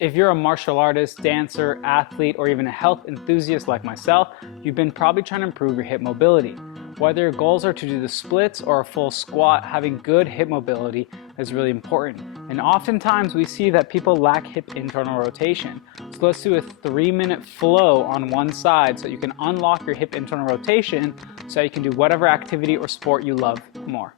If you're a martial artist, dancer, athlete, or even a health enthusiast like myself, you've been probably trying to improve your hip mobility. Whether your goals are to do the splits or a full squat, having good hip mobility is really important. And oftentimes we see that people lack hip internal rotation. So let's do a 3-minute flow on one side so you can unlock your hip internal rotation so you can do whatever activity or sport you love more.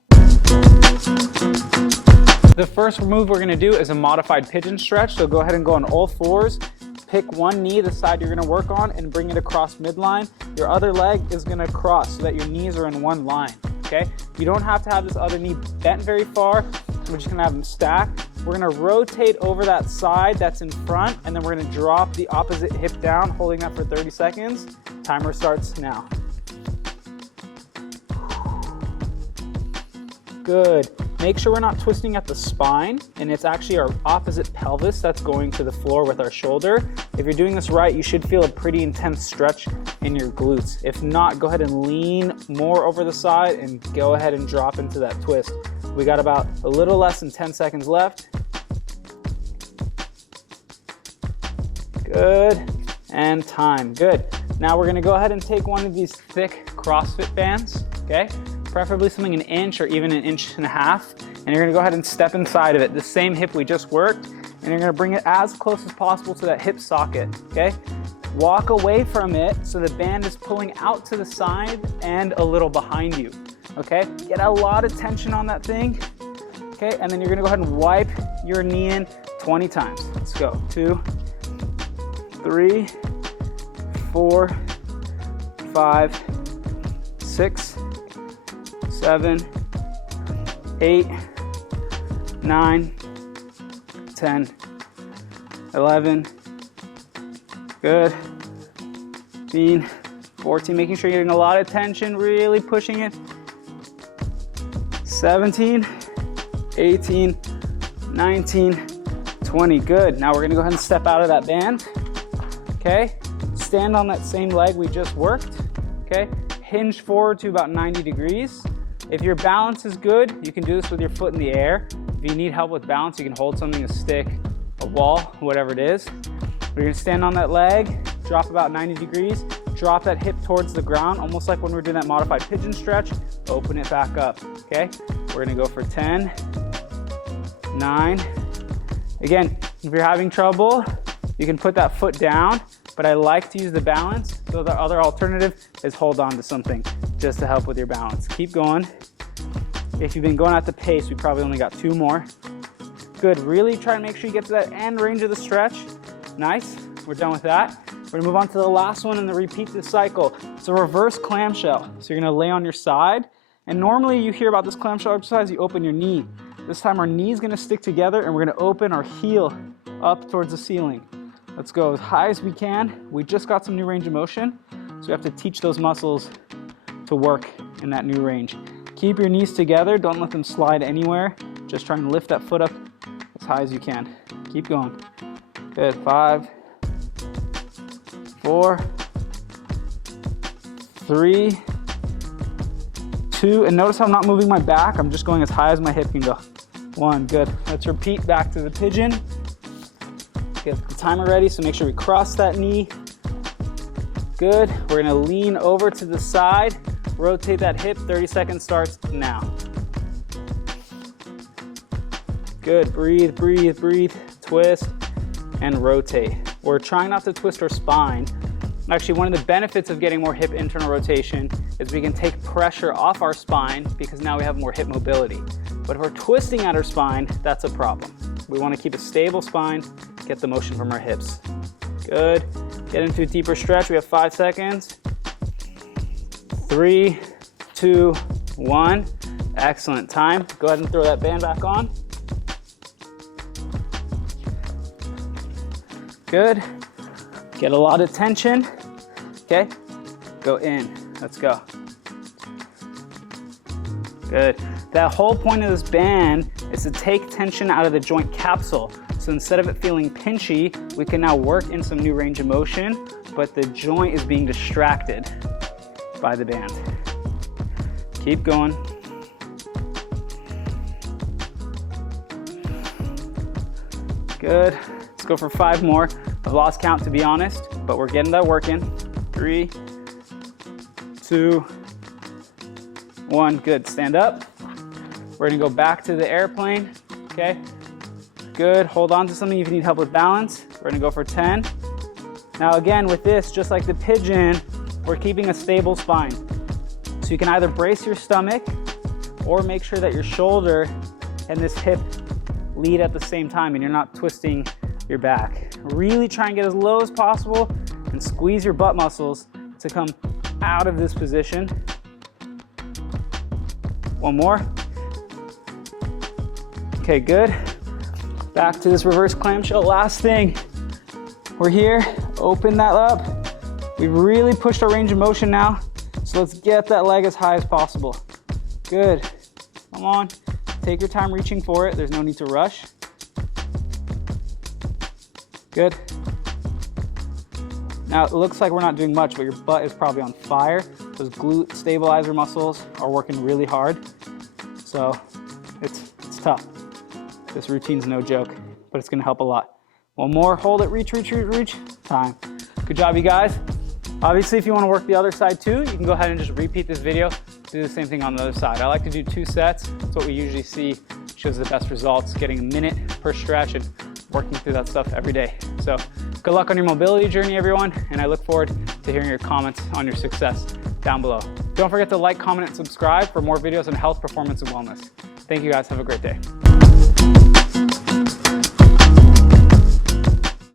The first move we're going to do is a modified pigeon stretch. So go ahead and go on all fours. Pick one knee, the side you're going to work on, and bring it across midline. Your other leg is going to cross so that your knees are in one line. Okay? You don't have to have this other knee bent very far. We're just going to have them stacked. We're going to rotate over that side that's in front, and then we're going to drop the opposite hip down, holding that for 30 seconds. Timer starts now. Good. Make sure we're not twisting at the spine, and it's actually our opposite pelvis that's going to the floor with our shoulder. If you're doing this right, you should feel a pretty intense stretch in your glutes. If not, go ahead and lean more over the side and go ahead and drop into that twist. We got about a little less than 10 seconds left. Good, and time, good. Now we're gonna go ahead and take one of these thick CrossFit bands, okay? Preferably something 1 inch or even 1.5 inches. And you're gonna go ahead and step inside of it, the same hip we just worked, and you're gonna bring it as close as possible to that hip socket, okay? Walk away from it so the band is pulling out to the side and a little behind you, okay? Get a lot of tension on that thing, okay? And then you're gonna go ahead and wipe your knee in 20 times. Let's go, 2, 3, 4, 5, 6, 7, 8, 9, 10, 11, good, 15, 14, making sure you're getting a lot of tension, really pushing it, 17, 18, 19, 20, good. Now we're gonna go ahead and step out of that band, okay? Stand on that same leg we just worked, okay? Hinge forward to about 90 degrees. If your balance is good, you can do this with your foot in the air. If you need help with balance, you can hold something, a stick, a wall, whatever it is. We're gonna stand on that leg, drop about 90 degrees, drop that hip towards the ground, almost like when we're doing that modified pigeon stretch, open it back up, okay? We're gonna go for 10, 9. Again, if you're having trouble, you can put that foot down, but I like to use the balance. So the other alternative is hold on to something just to help with your balance. Keep going. If you've been going at the pace, we probably only got 2 more. Good, really try to make sure you get to that end range of the stretch. Nice, we're done with that. We're gonna move on to the last one and then repeat the cycle. It's a reverse clamshell. So you're gonna lay on your side. And normally you hear about this clamshell exercise, you open your knee. This time our knee's gonna stick together and we're gonna open our heel up towards the ceiling. Let's go as high as we can. We just got some new range of motion, so we have to teach those muscles to work in that new range. Keep your knees together, don't let them slide anywhere. Just try and lift that foot up as high as you can. Keep going. Good, 5, 4, 3, 2, and notice how I'm not moving my back, I'm just going as high as my hip can go. 1, good. Let's repeat back to the pigeon. Get the timer ready, so make sure we cross that knee. Good, we're gonna lean over to the side, rotate that hip, 30 seconds starts now. Good, breathe, breathe, breathe, twist, and rotate. We're trying not to twist our spine. Actually, one of the benefits of getting more hip internal rotation is we can take pressure off our spine because now we have more hip mobility. But if we're twisting at our spine, that's a problem. We wanna keep a stable spine, get the motion from our hips. Good. Get into a deeper stretch. We have 5 seconds. 3, 2, 1. Excellent. Time. Go ahead and throw that band back on. Good. Get a lot of tension. Okay. Go in. Let's go. Good. That whole point of this band is to take tension out of the joint capsule. So instead of it feeling pinchy, we can now work in some new range of motion, but the joint is being distracted by the band. Keep going. Good. Let's go for 5 more. I've lost count, to be honest, but we're getting that work in. 3, 2, 1. Good. Stand up. We're gonna go back to the airplane. Okay. Good. Hold on to something if you need help with balance. We're gonna go for 10. Now again, with this, just like the pigeon, we're keeping a stable spine. So you can either brace your stomach or make sure that your shoulder and this hip lead at the same time and you're not twisting your back. Really try and get as low as possible and squeeze your butt muscles to come out of this position. One more. Okay, good. Back to this reverse clamshell. Last thing. We're here. Open that up. We've really pushed our range of motion now. So let's get that leg as high as possible. Good. Come on. Take your time reaching for it. There's no need to rush. Good. Now it looks like we're not doing much, but your butt is probably on fire. Those glute stabilizer muscles are working really hard. So it's tough. This routine's no joke, but it's gonna help a lot. One more, hold it, reach, reach, reach, reach. Time. Good job, you guys. Obviously, if you wanna work the other side too, you can go ahead and just repeat this video, do the same thing on the other side. I like to do 2 sets. That's what we usually see, shows the best results, getting a minute per stretch and working through that stuff every day. So good luck on your mobility journey, everyone, and I look forward to hearing your comments on your success down below. Don't forget to like, comment, and subscribe for more videos on health, performance, and wellness. Thank you guys, have a great day.